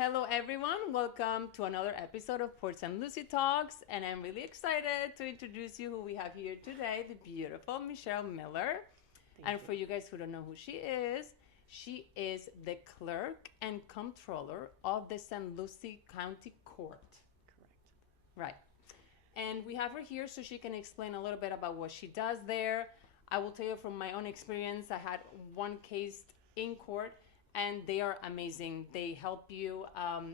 Hello, everyone. Welcome to another episode of Ports and Lucie Talks. And I'm really excited to introduce you who we have here today, the beautiful Michelle Miller. And for you guys who don't know who she is the clerk and comptroller of the St. Lucie County Court. Correct. Right. And we have her here so she can explain a little bit about what she does there. I will tell you from my own experience, I had one case in court and they are amazing. They help you.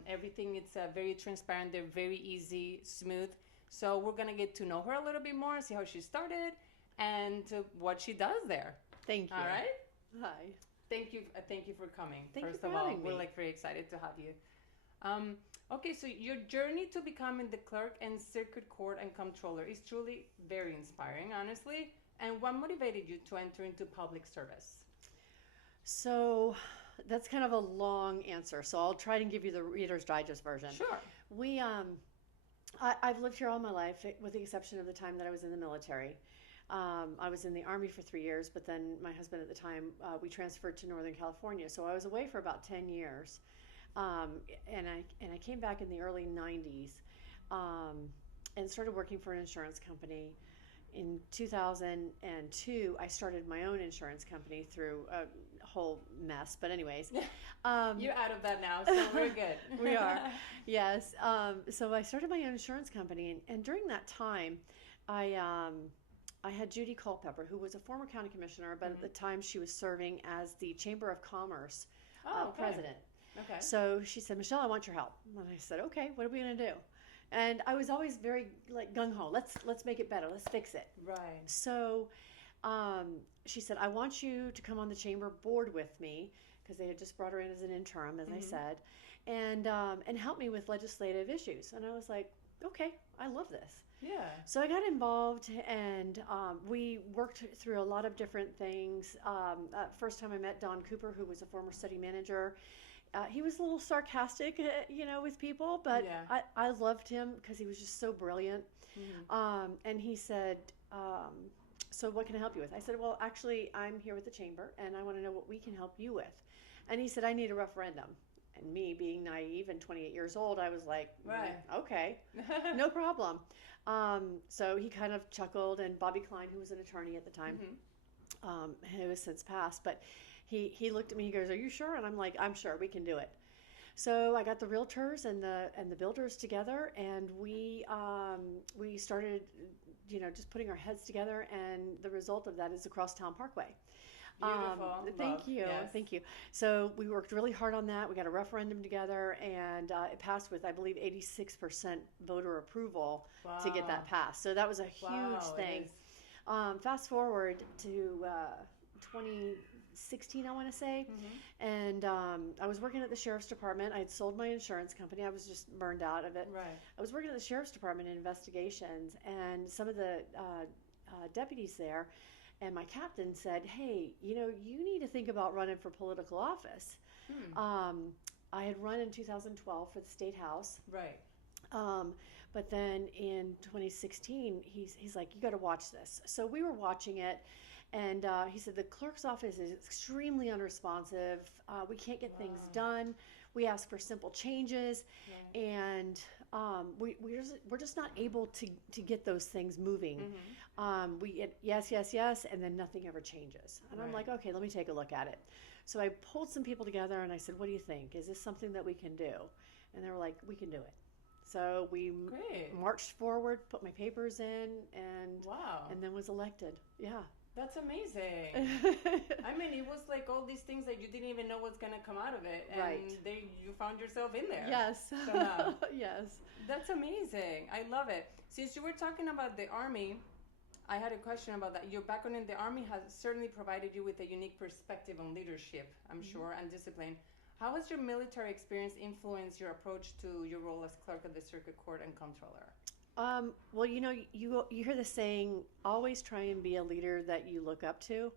Everything, it's very transparent. They're very easy, smooth. So we're going to get to know her a little bit more, see how she started and what she does there. Thank you. All right? Hi. Thank you for coming. Thank you First for of all, having me. we're very excited to have you. Okay, so your journey to becoming the clerk and circuit court and comptroller is truly very inspiring, honestly. And what motivated you to enter into public service? So that's kind of a long answer. So I'll try and give you the Reader's Digest version. Sure. I've lived here all my life, with the exception of the time that I was in the military. I was in the Army for 3 years, but then my husband at the time, we transferred to Northern California. So I was away for about 10 years. And I came back in the early 90s and started working for an insurance company. In 2002, I started my own insurance company through a whole mess. But anyways. You're out of that now, so we're good. We are, yes. So I started my own insurance company. And during that time, I had Judy Culpepper, who was a former county commissioner, but at the time she was serving as the Chamber of Commerce president. Okay. So she said, Michelle, I want your help. And I said, okay, what are we going to do? And I was always very gung-ho. Let's make it better. Let's fix it. Right. So she said, I want you to come on the chamber board with me, because they had just brought her in as an interim, as I said, and help me with legislative issues. And I was like, okay, I love this. Yeah. So I got involved, and we worked through a lot of different things. First time I met Don Cooper, who was a former city manager. He was a little sarcastic, with people, but Yeah. I loved him because he was just so brilliant. And he said, so what can I help you with? I said, well, actually, I'm here with the chamber, and I want to know what we can help you with. And he said, I need a referendum. And me, being naive and 28 years old, I was like, Right. Okay, no problem. So he kind of chuckled, and Bobby Klein, who was an attorney at the time, who has since passed, but he looked at me, he goes, are you sure? And I'm like, I'm sure, we can do it. So I got the realtors and the builders together, and we started, just putting our heads together, and the result of that is the Crosstown Parkway. Beautiful. Thank you. Yes. Thank you. So we worked really hard on that. We got a referendum together, and it passed with, I believe, 86% voter approval to get that passed. So that was a huge thing. Fast forward to 2016, I want to say, and I was working at the sheriff's department. I had sold my insurance company. I was just burned out of it. Right. I was working at the sheriff's department in investigations, and some of the deputies there and my captain said, hey, you need to think about running for political office. I had run in 2012 for the state house. Right. But then in 2016, he's like, you got to watch this. So we were watching it, and he said, the clerk's office is extremely unresponsive. We can't get things done. We ask for simple changes, and we're just not able to get those things moving. We get yes, and then nothing ever changes. And I'm like, okay, let me take a look at it. So I pulled some people together, and I said, what do you think? Is this something that we can do? And they were like, we can do it. So we marched forward, put my papers in, and then was elected. Yeah. That's amazing. I mean, it was like all these things that you didn't even know what's going to come out of it. And you found yourself in there. Yes. Somehow. Yes. That's amazing. I love it. Since you were talking about the Army, I had a question about that. Your background in the Army has certainly provided you with a unique perspective on leadership, I'm sure, and discipline. How has your military experience influenced your approach to your role as clerk of the circuit court and comptroller? Well, you hear the saying, always try and be a leader that you look up to.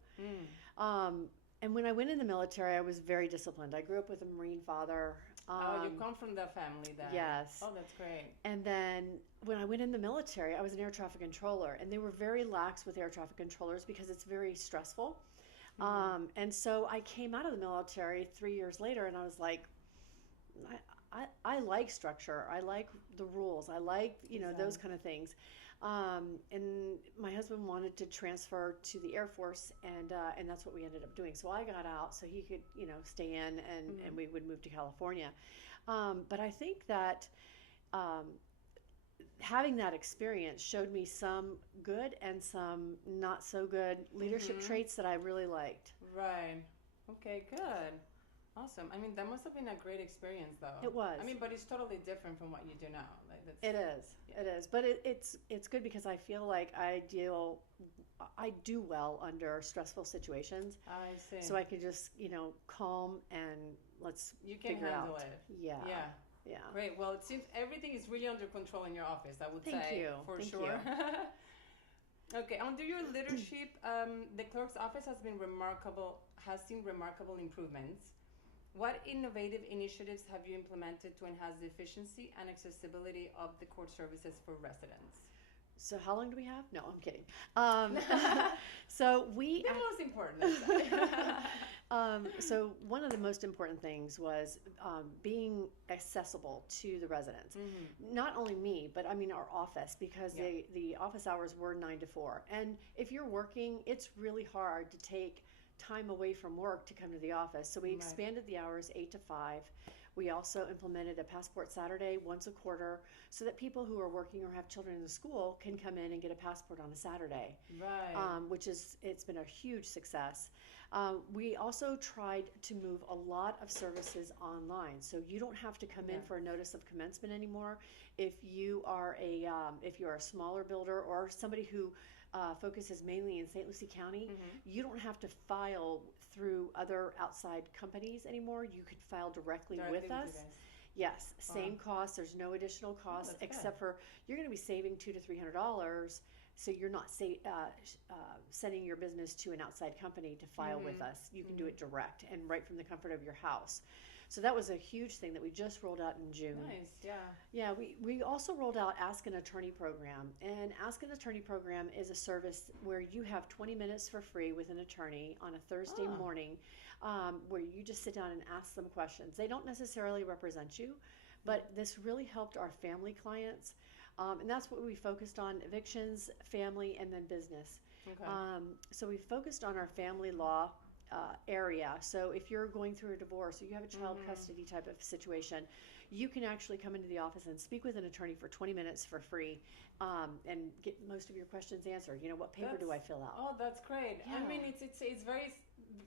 And when I went in the military, I was very disciplined. I grew up with a Marine father. You come from that family then. Yes. Oh, that's great. And then when I went in the military, I was an air traffic controller, and they were very lax with air traffic controllers because it's very stressful. And so I came out of the military 3 years later, and I was like, I like structure. I like the rules. I like, those kind of things. And my husband wanted to transfer to the Air Force, and that's what we ended up doing. So I got out so he could, stay in, and we would move to California. But I think that having that experience showed me some good and some not so good leadership traits that I really liked. Right. Okay, good. Awesome. I mean, that must have been a great experience, though. It was. I mean, but it's totally different from what you do now. Like that's, It is. Yeah. It is. But it's good because I feel like I do well under stressful situations. I see. So I can just, calm and let's figure handle out. it. Yeah. Yeah. Yeah. Great. Well, it seems everything is really under control in your office, I would Thank say. you. For Thank sure. you. Okay. Under your leadership, the clerk's office has seen remarkable improvements. What innovative initiatives have you implemented to enhance the efficiency and accessibility of the court services for residents? So how long do we have? No, I'm kidding. So we the most important. so one of the most important things was being accessible to the residents. Not only me, but I mean our office, because the office hours were 9 to 4. And if you're working, it's really hard to take time away from work to come to the office. So we expanded the hours 8 to 5. We also implemented a Passport Saturday once a quarter so that people who are working or have children in the school can come in and get a passport on a Saturday. Right. It's been a huge success. We also tried to move a lot of services online, so you don't have to come in for a notice of commencement anymore. If you are a smaller builder or somebody who focuses mainly in St. Lucie County, you don't have to file through other outside companies anymore. You could file directly with us. Yes, same cost. There's no additional cost except for you're going to be saving $200 to $300. So you're not sending your business to an outside company to file with us. You can do it direct and right from the comfort of your house. So that was a huge thing that we just rolled out in June. Nice, yeah. Yeah, we also rolled out Ask an Attorney program. And Ask an Attorney program is a service where you have 20 minutes for free with an attorney on a Thursday morning, where you just sit down and ask them questions. They don't necessarily represent you, but this really helped our family clients. And that's what we focused on: evictions, family, and then business. Okay. So we focused on our family law area. So if you're going through a divorce or you have a child custody type of situation, you can actually come into the office and speak with an attorney for 20 minutes for free, and get most of your questions answered. What paper do I fill out? Oh, that's great. Yeah. I mean, it's very,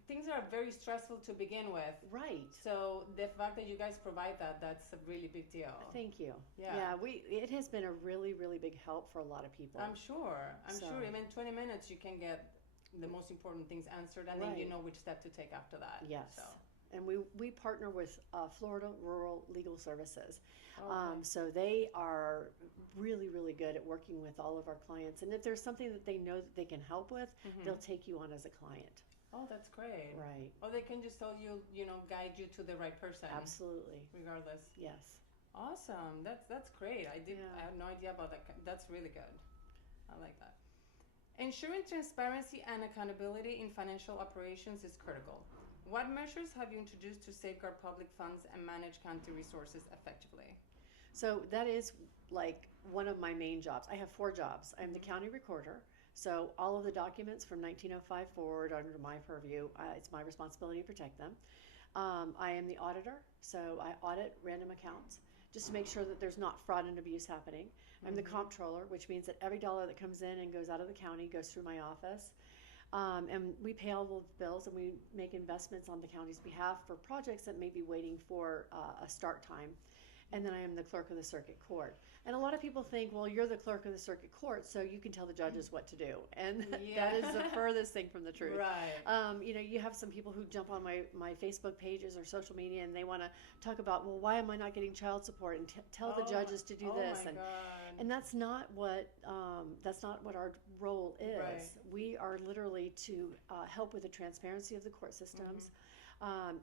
things are very stressful to begin with. Right. So the fact that you guys provide that's a really big deal. Thank you. Yeah. It has been a really, really big help for a lot of people. I'm sure. I mean, 20 minutes you can get the most important things answered, and then you know which step to take after that. Yes. So. And we partner with Florida Rural Legal Services. Okay. So they are really, really good at working with all of our clients. And if there's something that they know that they can help with, they'll take you on as a client. Oh, that's great. Right. Or they can just tell you, guide you to the right person. Absolutely. Regardless. Yes. Awesome. That's great. I had no idea about that. That's really good. I like that. Ensuring transparency and accountability in financial operations is critical. What measures have you introduced to safeguard public funds and manage county resources effectively? So that is like one of my main jobs. I have 4 jobs. I'm the county recorder. So all of the documents from 1905 forward are under my purview. It's my responsibility to protect them. I am the auditor. So I audit random accounts just to make sure that there's not fraud and abuse happening. I'm the comptroller, which means that every dollar that comes in and goes out of the county goes through my office. And we pay all the bills, and we make investments on the county's behalf for projects that may be waiting for a start time. And then I am the clerk of the circuit court. And a lot of people think, well, you're the clerk of the circuit court, so you can tell the judges what to do. And that is the furthest thing from the truth. Right. You have some people who jump on my Facebook pages or social media, and they want to talk about, well, why am I not getting child support, and tell the judges to do this. My God. And that's not what our role is. Right. We are literally to help with the transparency of the court systems,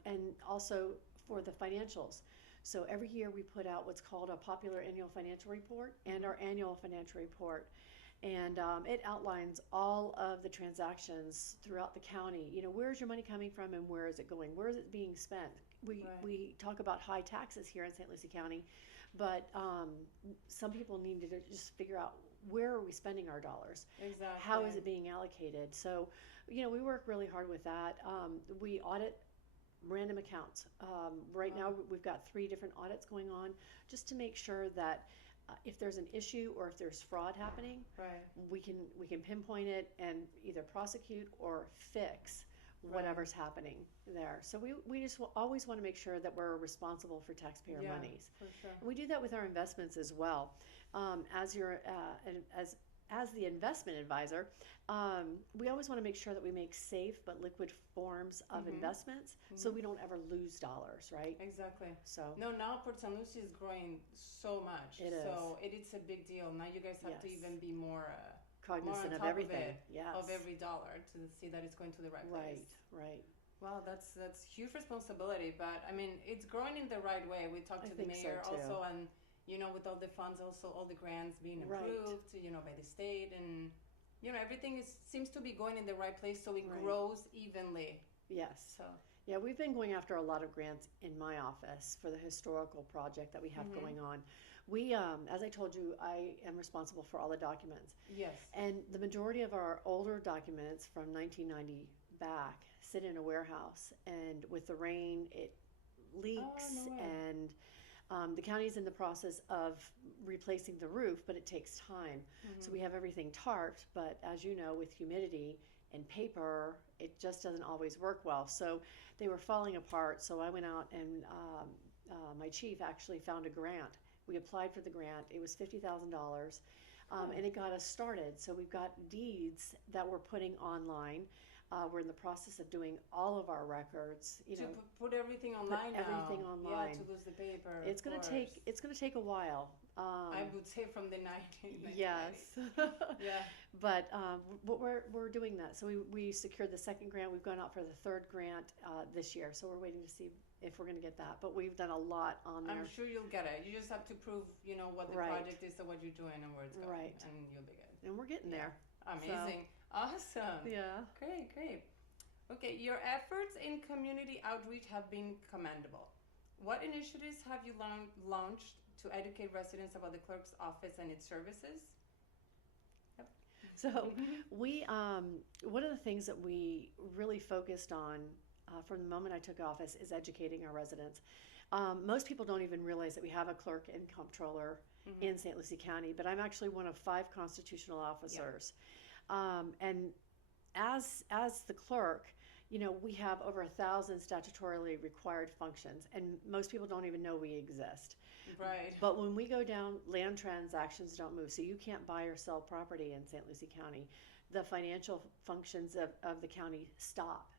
and also for the financials. So every year we put out what's called a popular annual financial report and our annual financial report. And it outlines all of the transactions throughout the county. Where is your money coming from and where is it going? Where is it being spent? we talk about high taxes here in St. Lucie County, but some people need to just figure out where are we spending our dollars? Exactly. How is it being allocated? So, we work really hard with that. We audit random accounts. Right now, we've got 3 different audits going on just to make sure that if there's an issue or if there's fraud happening, Right. we can pinpoint it and either prosecute or fix whatever's happening there. So we just always want to make sure that we're responsible for taxpayer monies. For sure. And we do that with our investments as well. As your as the investment advisor, we always want to make sure that we make safe but liquid forms of investments, so we don't ever lose dollars, right? Exactly. So now Port St. Lucie is growing so much. It is. So it's a big deal. Now you guys have to even be more cognizant more on of top everything. of every dollar to see that it's going to the right place. Right. Wow, that's huge responsibility, but I mean it's growing in the right way. We talked to the mayor so also, and with all the funds, also all the grants being approved, by the state, and everything seems to be going in the right place, so it grows evenly. Yes. So yeah, we've been going after a lot of grants in my office for the historical project that we have going on. We, as I told you, I am responsible for all the documents. Yes. And the majority of our older documents from 1990 back sit in a warehouse, and with the rain, it leaks, and the county's in the process of replacing the roof, but it takes time. So we have everything tarped, but as you know, with humidity and paper, it just doesn't always work well. So they were falling apart. So I went out and my chief actually found a grant. We applied for the grant. It was $50,000, and it got us started. So we've got deeds that we're putting online. We're in the process of doing all of our records. To put everything online now. Everything online. Yeah, to lose the paper. It's going to take a while. I would say from the 90s. Yes. Yeah. But we're doing that. So we secured the second grant. We've gone out for the third grant this year. So we're waiting to see if we're going to get that. But we've done a lot on there. I'm sure you'll get it. You just have to prove, what the project is and what you're doing and where it's going. Right. And you'll be good. And we're getting there. Amazing. Awesome. Yeah. Great. Okay, your efforts in community outreach have been commendable. What initiatives have you launched to educate residents about the clerk's office and its services? Yep. So we, one of the things that we really focused on from the moment I took office is educating our residents. Most people don't even realize that we have a clerk and comptroller in St. Lucie County, but I'm actually one of 5 constitutional officers. And as the clerk, we have over 1,000 statutorily required functions, and most people don't even know we exist. Right. But when we go down, land transactions don't move, so you can't buy or sell property in St. Lucie County. The financial functions of the county stop.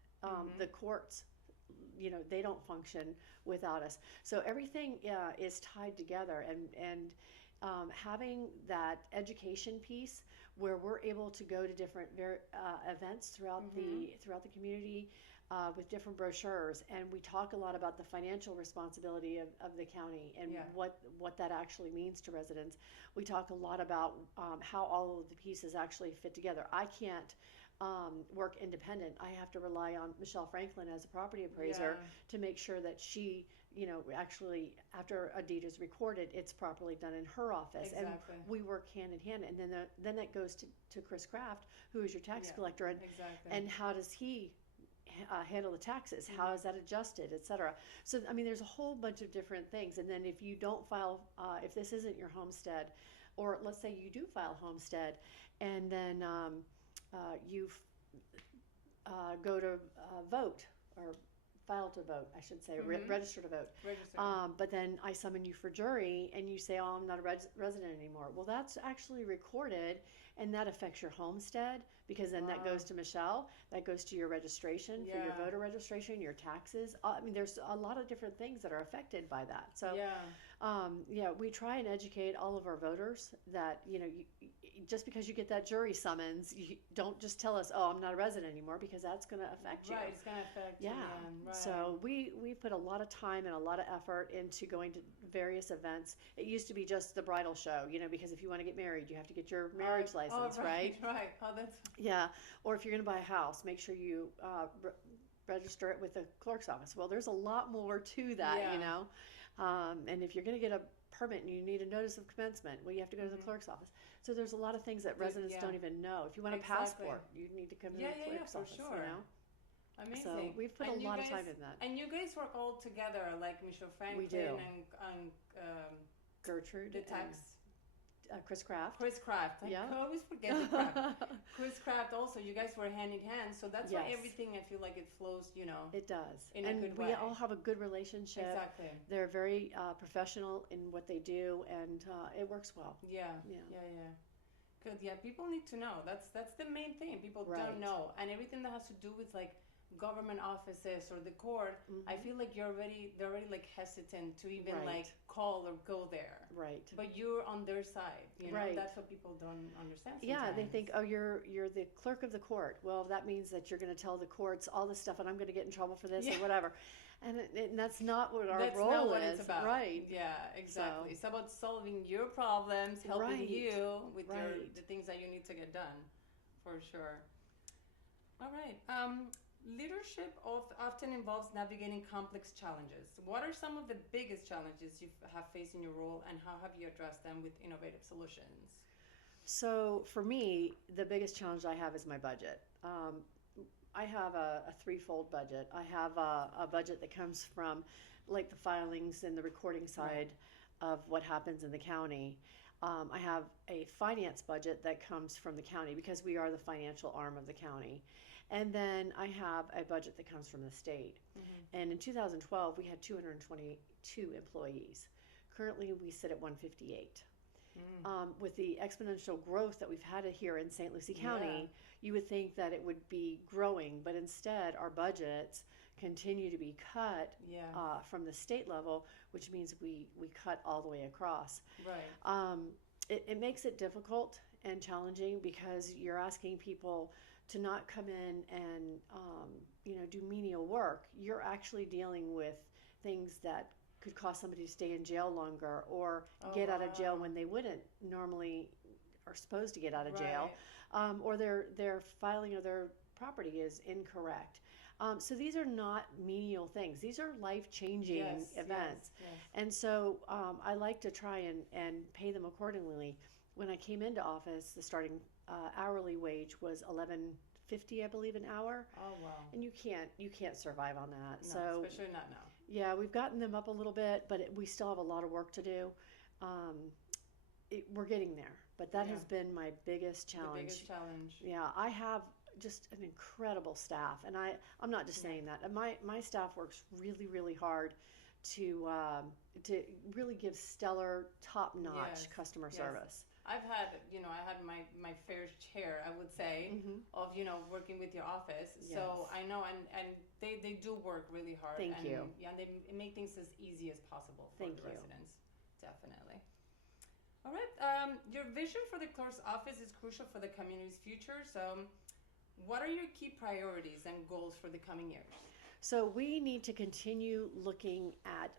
The courts, they don't function without us. So everything is tied together, and having that education piece where we're able to go to different events throughout the community with different brochures, and we talk a lot about the financial responsibility of the county and what that actually means to residents. We talk a lot about how all of the pieces actually fit together. I can't work independent. I have to rely on Michelle Franklin as a property appraiser to make sure that she, actually after a deed is recorded, it's properly done in her office. Exactly. And we work hand in hand. And then that goes to Chris Kraft, who is your tax collector, and how does he handle the taxes? How is that adjusted, et cetera? So, there's a whole bunch of different things. And then if you don't file, if this isn't your homestead, or let's say you do file homestead, and then you go to vote, or file to vote, I should say, register to vote. But then I summon you for jury, and you say, oh, I'm not a resident anymore. Well, that's actually recorded, and that affects your homestead, because then that goes to Michelle, that goes to your registration, for your voter registration, your taxes. There's a lot of different things that are affected by that. So, we try and educate all of our voters that, just because you get that jury summons, you don't just tell us, oh, I'm not a resident anymore, because that's going to affect you. Right, it's going to affect you. Right. So we put a lot of time and a lot of effort into going to various events. It used to be just the bridal show, because if you want to get married, you have to get your marriage license, right? Right. Oh, that's... Yeah. Or if you're going to buy a house, make sure you register it with the clerk's office. Well, there's a lot more to that, Yeah. you know. And if you're going to get a permit and you need a notice of commencement, well, you have to go to the clerk's office. So there's a lot of things that residents don't even know. If you want a passport, you need to come to the clerk's office. For sure. You know? Amazing. So we've put a lot of time in that. And you guys work all together, like Michelle Franklin We do. and Gertrude. the tax. Chris Kraft. Chris Kraft. I always forget the Kraft. Chris Kraft also, you guys were hand in hand. So that's why everything, I feel like it flows, you know. It does. In a good way. We all have a good relationship. Exactly. They're very professional in what they do, and it works well. Yeah. Good. Yeah, people need to know. That's the main thing. People don't know. And everything that has to do with like government offices or the court, I feel like they're already like hesitant to even like call or go there. Right. But you're on their side. You know, that's what people don't understand sometimes. Yeah, they think, oh, you're the clerk of the court. Well, that means that you're going to tell the courts all this stuff, and I'm going to get in trouble for this or whatever. And that's not what our role not what is. It's about. Right. Yeah, exactly. It's about solving your problems, helping you with the things that you need to get done, for sure. All right. Leadership often involves navigating complex challenges. What are some of the biggest challenges you have faced in your role, and how have you addressed them with innovative solutions? So for me, the biggest challenge I have is my budget. I have a threefold budget. I have a budget that comes from like the filings and the recording side of what happens in the county. I have a finance budget that comes from the county because we are the financial arm of the county. And then I have a budget that comes from the state. And in 2012, we had 222 employees. Currently, we sit at 158. With the exponential growth that we've had here in St. Lucie County, you would think that it would be growing, but instead our budgets continue to be cut from the state level, which means we cut all the way across. Right. It makes it difficult and challenging because you're asking people to not come in and do menial work. You're actually dealing with things that could cause somebody to stay in jail longer or get out of jail when they wouldn't normally are supposed to get out of jail, or their filing of their property is incorrect. So these are not menial things. These are life-changing events. Yes. And so I like to try and pay them accordingly. When I came into office, the starting hourly wage was $11.50, I believe, an hour. Oh wow! And you can't survive on that. No, so especially not now. Yeah, we've gotten them up a little bit, but we still have a lot of work to do. We're getting there, but that has been my biggest challenge. The biggest challenge. Yeah, I have just an incredible staff, and I'm not just saying that. My staff works really, really hard to really give stellar, top-notch customer service. I've had, I had my fair share, I would say, of, working with your office. Yes. So I know, and they do work really hard. Thank you. Yeah, and they make things as easy as possible for the residents. Definitely. All right. Your vision for the clerk's office is crucial for the community's future. So what are your key priorities and goals for the coming years? So we need to continue looking at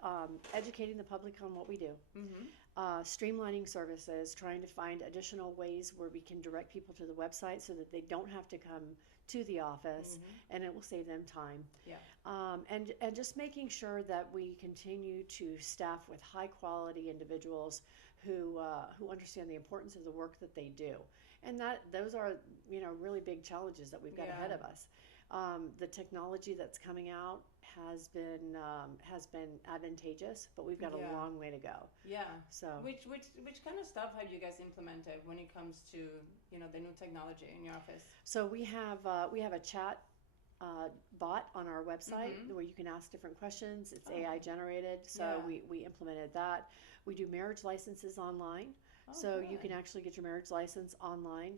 educating the public on what we do, streamlining services, trying to find additional ways where we can direct people to the website so that they don't have to come to the office, and it will save them time. Yeah. And just making sure that we continue to staff with high quality individuals who understand the importance of the work that they do, and those are really big challenges that we've got ahead of us. The technology that's coming out has been advantageous, but we've got a long way to go. Yeah. So which kind of stuff have you guys implemented when it comes to the new technology in your office? So we have a chat bot on our website where you can ask different questions. It's AI generated, so we implemented that. We do marriage licenses online, so you can actually get your marriage license online.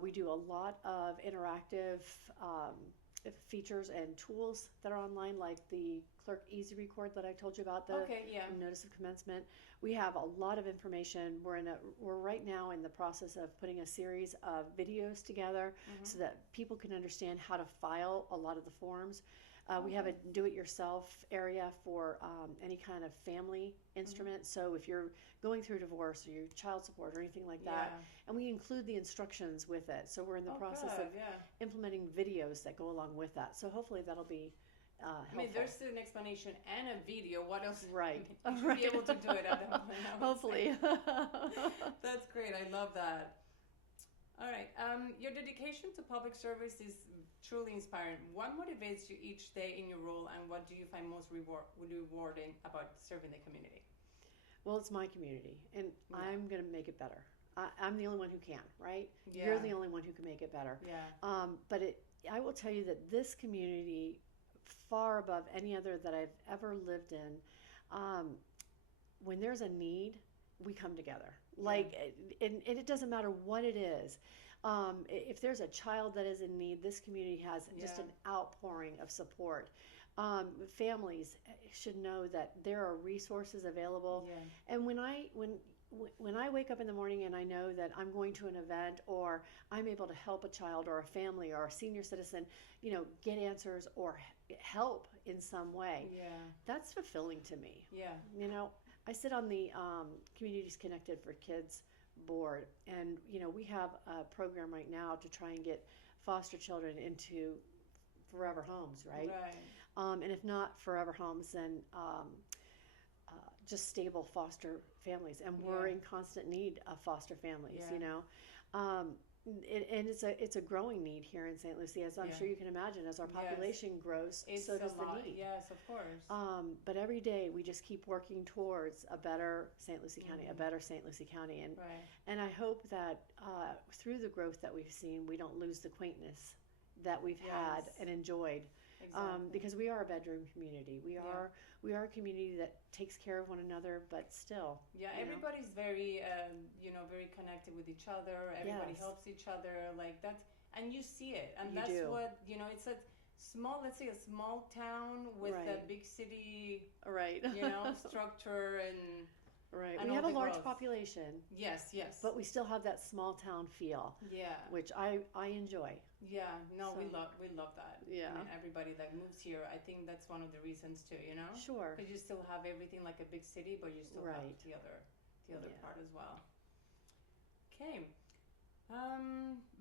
We do a lot of interactive features and tools that are online, like the Clerk Easy Record that I told you about, the notice of commencement. We have a lot of information. We're right now in the process of putting a series of videos together so that people can understand how to file a lot of the forms. We have a do-it-yourself area for any kind of family instrument. So if you're going through divorce or your child support or anything like that, and we include the instructions with it. So we're in the process of implementing videos that go along with that. So hopefully that'll be helpful. I mean, there's an explanation and a video. What else? Right. You should be able to do it at that point. Hopefully. That's great. I love that. All right. Your dedication to public service is truly inspiring. What motivates you each day in your role, and what do you find most rewarding about serving the community? Well, it's my community, and I'm going to make it better. I'm the only one who can, right? Yeah. You're the only one who can make it better. Yeah. But I will tell you that this community, far above any other that I've ever lived in, when there's a need, we come together. Like, and it doesn't matter what it is. If there's a child that is in need, this community has just an outpouring of support. Families should know that there are resources available. Yeah. And when I wake up in the morning and I know that I'm going to an event, or I'm able to help a child or a family or a senior citizen, get answers or help in some way, that's fulfilling to me. Yeah. I sit on the Communities Connected for Kids board, and we have a program right now to try and get foster children into forever homes, right? And if not forever homes, then just stable foster families, and we're in constant need of foster families. And it's a growing need here in St. Lucie, as I'm sure you can imagine. As our population grows, so does the need. Yes, of course. But every day we just keep working towards a better St. Lucie County, a better St. Lucie County, and I hope that through the growth that we've seen, we don't lose the quaintness that we've had and enjoyed. Exactly. Because we are a bedroom community. We are a community that takes care of one another, but still. Yeah, everybody's very, very connected with each other. Everybody helps each other, like that's, and you see it, and that's what it's a small, let's say a small town with a big city, structure and. Right. We have a large population. Yes. But we still have that small town feel. Yeah. Which I enjoy. Yeah. No, we love that. Yeah. I mean, everybody that moves here, I think that's one of the reasons too, Sure. Because you still have everything like a big city, but you still have the other part as well. Okay.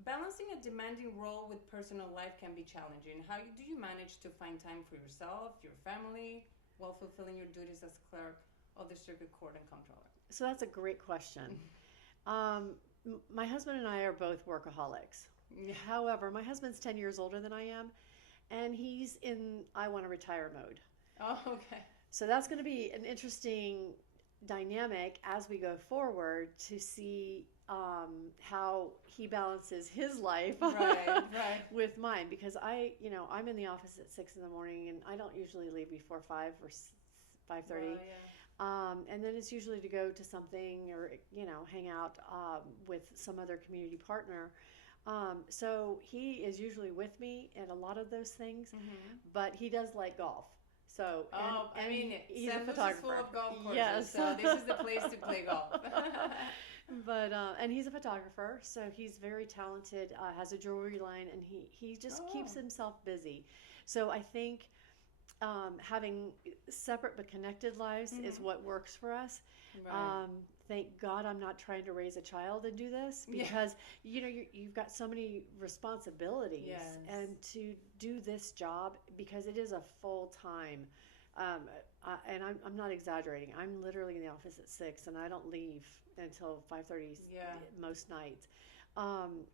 Balancing a demanding role with personal life can be challenging. How do you manage to find time for yourself, your family, while fulfilling your duties as clerk of the Circuit Court and Comptroller? So that's a great question. My husband and I are both workaholics. However, my husband's 10 years older than I am, and he's in I want to retire mode. Oh, okay. So that's going to be an interesting dynamic as we go forward to see how he balances his life with mine, because I'm in the office at 6 in the morning, and I don't usually leave before 5 or 5:30. And then it's usually to go to something or hang out with some other community partner. So he is usually with me in a lot of those things, but he does like golf. So he's a photographer. Full of golf courses, yes. So this is the place to play golf. But and he's a photographer, so he's very talented. Has a jewelry line, and he just keeps himself busy. So I think having separate but connected lives is what works for us. Right. Thank God I'm not trying to raise a child and do this, because you've got so many responsibilities, and to do this job, because it is a full time. And I'm not exaggerating. I'm literally in the office at 6, and I don't leave until 5:30 most nights.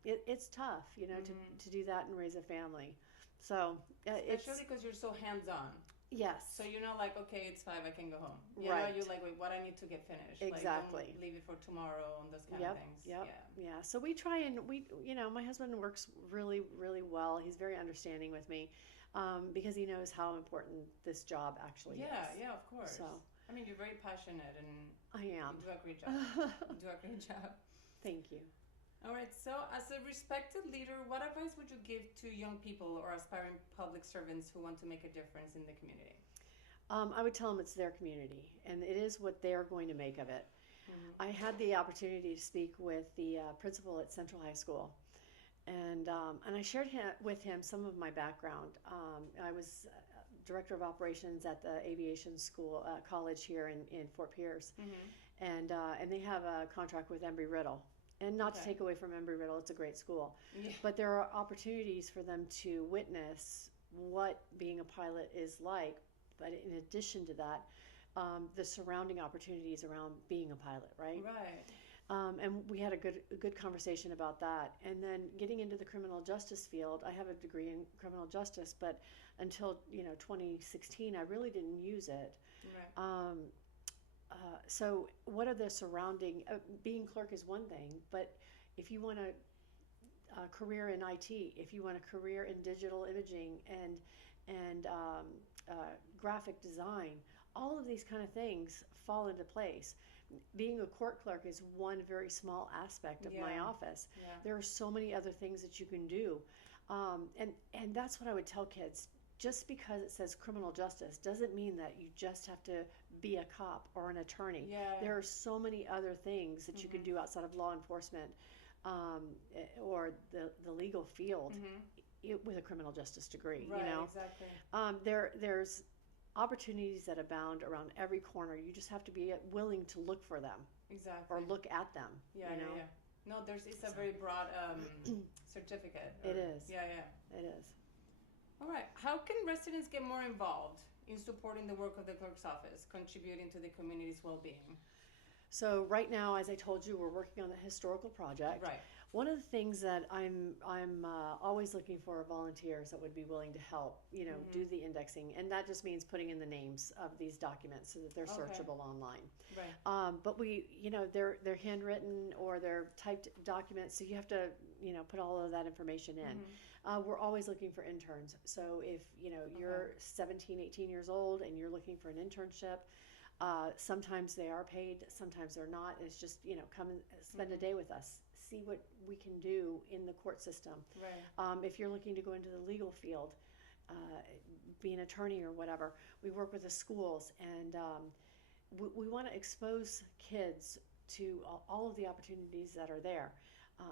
It's tough, to do that and raise a family. So especially because you're so hands-on. Yes. So you're not like, okay, it's 5, I can go home. You're like, wait, what I need to get finished. Exactly. Like, don't leave it for tomorrow and those kind of things. Yeah. So we try and my husband works really, really well. He's very understanding with me, because he knows how important this job actually is. Yeah, of course. So I mean, you're very passionate, and I am. You do a great job. Thank you. All right, so as a respected leader, what advice would you give to young people or aspiring public servants who want to make a difference in the community? I would tell them it's their community, and it is what they're going to make of it. I had the opportunity to speak with the principal at Central High School, and I shared with him some of my background. I was director of operations at the aviation school college here in Fort Pierce, and they have a contract with Embry-Riddle. And not to take away from Embry-Riddle, it's a great school, but there are opportunities for them to witness what being a pilot is like. But in addition to that, the surrounding opportunities around being a pilot, right? Right. And we had a good conversation about that. And then getting into the criminal justice field, I have a degree in criminal justice, but until 2016, I really didn't use it. Right. So what are the surrounding? Being clerk is one thing, but if you want a career in IT, if you want a career in digital imaging and graphic design, all of these kind of things fall into place. Being a court clerk is one very small aspect of my office. Yeah. There are so many other things that you can do, and that's what I would tell kids. Just because it says criminal justice doesn't mean that you just have to be a cop or an attorney. Yeah. There are so many other things that you can do outside of law enforcement or the legal field with a criminal justice degree. Right, exactly. There's opportunities that abound around every corner. You just have to be willing to look for them. Exactly. Or look at them. Yeah, yeah. No, it's a very broad certificate. It is. Yeah. It is. All right. How can residents get more involved in supporting the work of the clerk's office, contributing to the community's well-being? So right now, as I told you, we're working on the historical project. Right. One of the things that I'm always looking for are volunteers that would be willing to help, do the indexing, and that just means putting in the names of these documents so that they're searchable online. Right. But we, they're handwritten or they're typed documents, so you have to, put all of that information in. We're always looking for interns. So if you're 17, 18 years old and you're looking for an internship, sometimes they are paid, sometimes they're not. It's just come and spend a day with us, see what we can do in the court system. Right. If you're looking to go into the legal field, be an attorney or whatever, we work with the schools, and we want to expose kids to all of the opportunities that are there.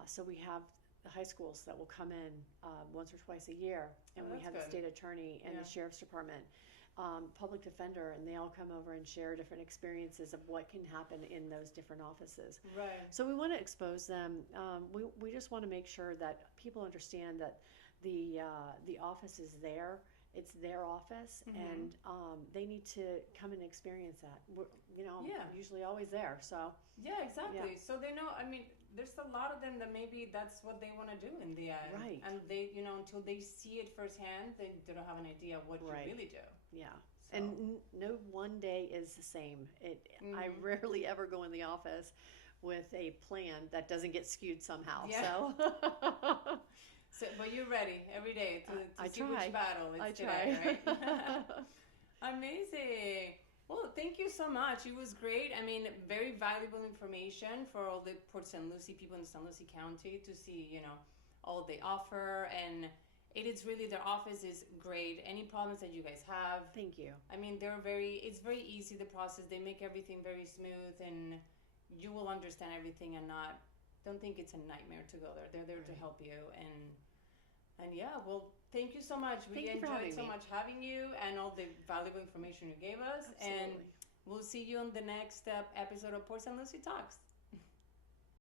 So we have the high schools that will come in once or twice a year, and we have the state attorney and the sheriff's department, public defender, and they all come over and share different experiences of what can happen in those different offices. Right. So we want to expose them. We just want to make sure that people understand that the office is there. It's their office, and they need to come and experience that. We're, usually always there. So yeah, exactly. So they know. I mean, there's a lot of them that maybe that's what they want to do in the end. Right. And they, until they see it firsthand, they don't have an idea of what you really do. Yeah. So. And no one day is the same. I rarely ever go in the office with a plan that doesn't get skewed somehow. Yeah. So, but you're ready every day to see which battle it's today, right? Amazing. Well, thank you so much. It was great. I mean, very valuable information for all the Port St. Lucie people in St. Lucie County to see, all they offer. And it is really, their office is great. Any problems that you guys have. Thank you. I mean, it's very easy, the process. They make everything very smooth, and you will understand everything and don't think it's a nightmare to go there. They're there to help you. And yeah, well, thank you so much. We enjoyed so much having you and all the valuable information you gave us. Absolutely. And we'll see you on the next episode of Port St. Lucie Talks.